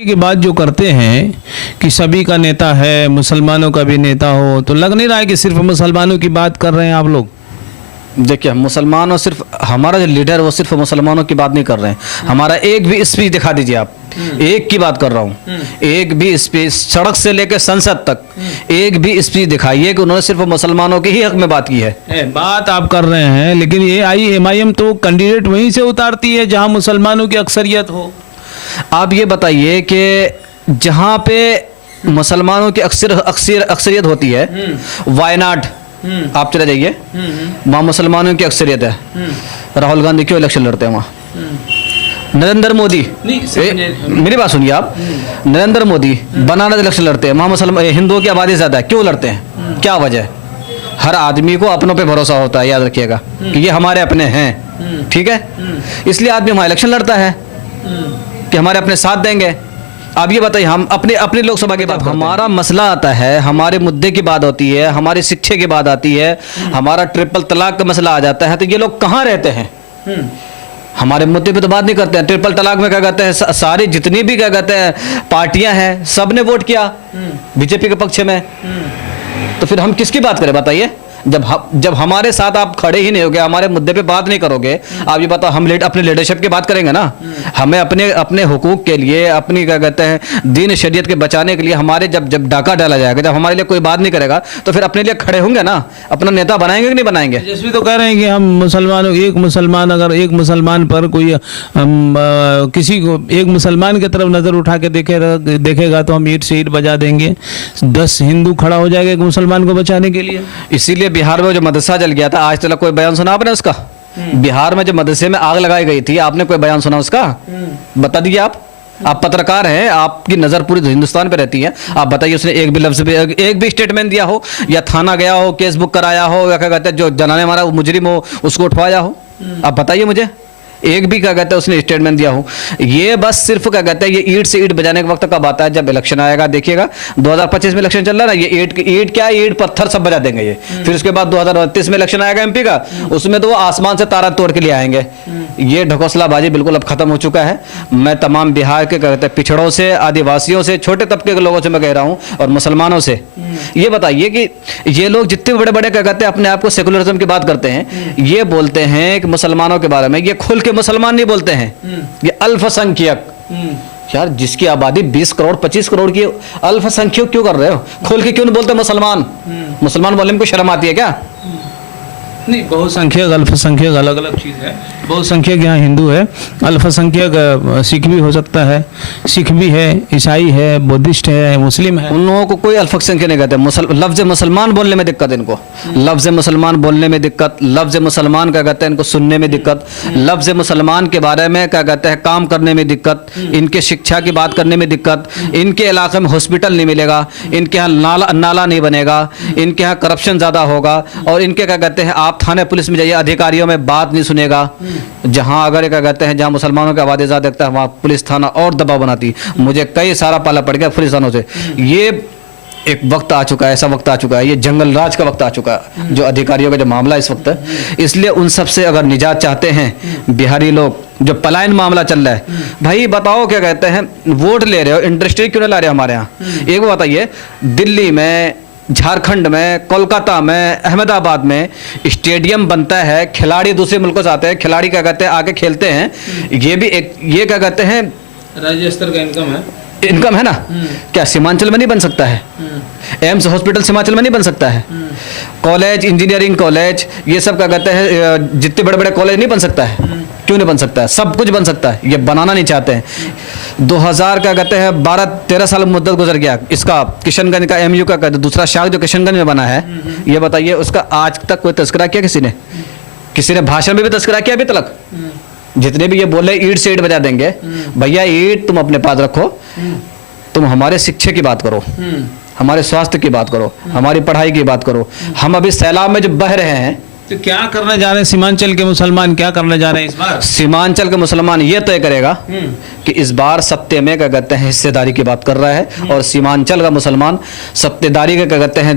की बात जो करते हैं कि सभी का नेता है, मुसलमानों का भी नेता हो, तो लग नहीं रहा है कि सिर्फ मुसलमानों की बात कर रहे हैं आप लोग? देखिए, मुसलमानों सिर्फ हमारा जो लीडर है वो सिर्फ मुसलमानों की बात नहीं कर रहे हैं। हमारा एक भी स्पीच दिखा दीजिए आप, एक की बात कर रहा हूँ, एक भी स्पीच सड़क से लेकर संसद तक एक भी स्पीच दिखाइए कि उन्होंने सिर्फ मुसलमानों के ही हक में बात की है। बात आप कर रहे हैं, लेकिन ये एमआईएम तो कैंडिडेट वहीं से उतारती है जहां मुसलमानों की अक्सरियत हो। आप ये बताइए कि जहाँ पे मुसलमानों की अक्सरियत होती है, वायनाड आप चले जाइए, वहाँ मुसलमानों की अक्सरियत है। राहुल गांधी क्यों इलेक्शन लड़ते हैं वहाँ? नरेंद्र मोदी, मेरी बात सुनिए आप, नरेंद्र मोदी बनारस इलेक्शन लड़ते हैं, वहाँ मुसलमान हिंदुओं की आबादी ज़्यादा है, क्यों लड़ते हैं? क्या वजह है? हर आदमी को अपनों पे भरोसा होता है, याद रखिएगा कि ये हमारे अपने हैं, ठीक है? इसलिए आदमी वहाँ इलेक्शन लड़ता है कि हमारे अपने साथ देंगे। आप ये बताइए, हम अपने लोकसभा की बात, हमारा मसला आता है, हमारे मुद्दे की बात होती है, हमारी शिक्षा की बात आती है, हमारा ट्रिपल तलाक का मसला आ जाता है, तो ये लोग कहाँ रहते हैं? हमारे मुद्दे पे तो बात नहीं करते हैं। ट्रिपल तलाक में क्या कहते हैं, सारी जितनी भी क्या कहते हैं पार्टियां हैं, सब ने वोट किया बीजेपी के पक्ष में, तो फिर हम किसकी बात करें बताइए? जब हमारे साथ आप खड़े ही नहीं होगे, हमारे मुद्दे पे बात नहीं करोगे, आप ये बताओ हम अपने लीडरशिप की बात करेंगे ना? हमें अपने हुकूक के लिए, अपनी क्या कहते हैं दीन शरीयत के बचाने के लिए हमारे जब डाका डाला जाएगा, जब हमारे लिए कोई बात नहीं करेगा, तो फिर अपने लिए खड़े होंगे ना? अपना नेता बनाएंगे कि नहीं बनाएंगे? जैसे तो कह रहे हैं कि हम मुसलमानों, अगर एक मुसलमान पर कोई किसी को एक मुसलमान की तरफ नजर उठा के देखेगा तो हम ईंट से ईंट बजा देंगे। 10 हिंदू खड़ा हो जाएगा एक मुसलमान को बचाने के लिए। इसीलिए बिहार में जो मदरसा जल गया था, आज तक कोई बयान सुना आपने उसका? बिहार में जो मदरसे में आग लगाई गई थी, आपने कोई बयान सुना उसका? बता दीजिए आप पत्रकार हैं, आपकी नजर पूरी हिंदुस्तान पे रहती है, आप बताइए उसने एक भी लफ्ज पे एक भी स्टेटमेंट दिया हो, या थाना गया हो, केस बुक कराया हो, या क्या कहते हैं जो जनाने मारा वो मुजरिम हो उसको उठवाया हो? आप बताइए मुझे, एक भी क्या कहते हैं उसने स्टेटमेंट दिया हो? ये बस सिर्फ क्या कहते हैं, ये ईंट से ईंट बजाने का वक्त कब आता है? जब इलेक्शन आएगा। देखिएगा 2025 में इलेक्शन चल रहा है ना, ये ईंट क्या, ईंट पत्थर सब बजा देंगे ये। फिर उसके बाद 2029 में इलेक्शन आएगा एमपी का, उसमें तो वो आसमान से तारा तोड़ के लिए आएंगे। ये ढकोसलाबाजी बिल्कुल अब खत्म हो चुका है। मैं तमाम बिहार के कहते हैं पिछड़ों से, आदिवासियों से, छोटे तबके के लोगों से मैं कह रहा हूँ, और मुसलमानों से ये बताइए कि ये लोग जितने बड़े बड़े क्या कहते हैं अपने आप को सेकुलरिज्म की बात करते हैं, ये बोलते हैं कि मुसलमानों के बारे में, ये खुल के मुसलमान नहीं बोलते हैं, ये अल्पसंख्यक। यार जिसकी आबादी 20 करोड़ 25 करोड़ की, अल्पसंख्यक क्यों कर रहे हो? खोल के क्यों नहीं बोलते मुसलमान? मुसलमान बोलने में कोई शर्म आती है क्या? नहीं, बहुसंख्यक अल्पसंख्यक अलग अलग चीज़ है। बहुसंख्यक यहाँ हिंदू है, अल्पसंख्यक सिख भी हो सकता है, सिख भी है, ईसाई है, बुद्धिस्ट है, मुस्लिम है। उन लोगों को कोई अल्पसंख्यक नहीं कहते। लफ्ज मुसलमान बोलने में दिक्कत इनको, लफ्ज मुसलमान बोलने में दिक्कत, लफ्ज मुसलमान क्या कहते हैं इनको सुनने में दिक्कत, लफ्ज मुसलमान के बारे में क्या कहते हैं काम करने में दिक्कत, इनके शिक्षा की बात करने में दिक्कत, इनके इलाके में हॉस्पिटल नहीं मिलेगा, इनके यहाँ नाला नहीं बनेगा, इनके यहाँ करप्शन ज़्यादा होगा, और इनके क्या कहते हैं आप थाने पुलिस में जाइए, अधिकारियों में बात नहीं सुनेगा। जहां अगर क्या कहते हैं जहां मुसलमानों की आबादी ज्यादा देखता है, वहां पुलिस थाना और दबाव बनाती। मुझे कई सारा पाला पड़ गया पुलिस थानों से। ये एक वक्त आ चुका है, ऐसा वक्त आ चुका है, ये जंगल राज का वक्त आ चुका है जो अधिकारियों का जो मामला इस वक्त है। इसलिए उन सब से अगर निजात चाहते हैं बिहारी लोग, जो पलायन मामला चल रहा है, भाई बताओ क्या कहते हैं वोट ले रहे हो, इंडस्ट्री क्यों नहीं ला रहे हमारे यहाँ? एक वो बताइए, दिल्ली में, झारखंड में, कोलकाता में, अहमदाबाद में स्टेडियम बनता है, खिलाड़ी दूसरे मुल्कों से आते हैं, खिलाड़ी क्या कहते हैं आके खेलते हैं, ये भी एक ये क्या कहते हैं राज्य स्तर का इनकम है ना? क्या सीमांचल में नहीं बन सकता है? एम्स हॉस्पिटल सीमांचल में नहीं बन सकता है? कॉलेज, इंजीनियरिंग कॉलेज, ये सब क्या कहते हैं जितने बड़े बड़े कॉलेज नहीं बन सकता है? क्यों नहीं बन सकता है? सब कुछ बन सकता है, ये बनाना नहीं चाहते हैं। 2000 क्या कहते हैं 12-13 साल मुद्दत गुजर गया इसका, किशनगंज का एमयू का दूसरा शाख जो किशनगंज में बना है, ये बताइए उसका आज तक कोई तस्करा किया किसी ने भाषण में भी तस्करा किया अभी तक? जितने भी ये बोले ईंट से ईंट बजा देंगे, भैया ईंट तुम अपने पास रखो, तुम हमारे शिक्षा की बात करो, हमारे स्वास्थ्य की बात करो, हमारी पढ़ाई की बात करो। हम अभी सैलाब में जो बह रहे हैं, तो क्या करने जा रहे हैं सीमांचल के मुसलमान, क्या करने जा रहे हैं इस बार? सीमांचल के मुसलमान ये तय करेगा कि इस बार सत्ते में क्या कहते हैं हिस्सेदारी की बात कर रहा है, और सीमांचल का मुसलमान सत्तेदारी के क्या कहते हैं